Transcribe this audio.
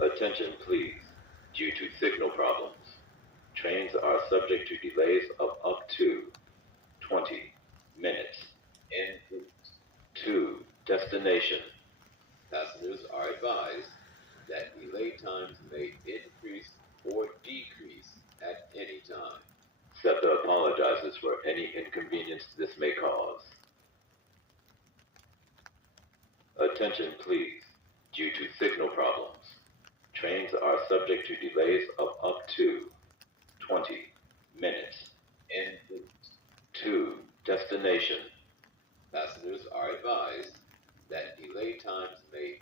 Attention please. Due to signal problems, trains are subject to delays of up to 20 minutes en route to destination. Passengers are advised that delay times may increase or decrease at any time. SEPTA apologizes for any inconvenience this may cause. Attention please. Due to signal problems, trains are subject to delays of up to 20 minutes en route to destination. Passengers are advised that delay times may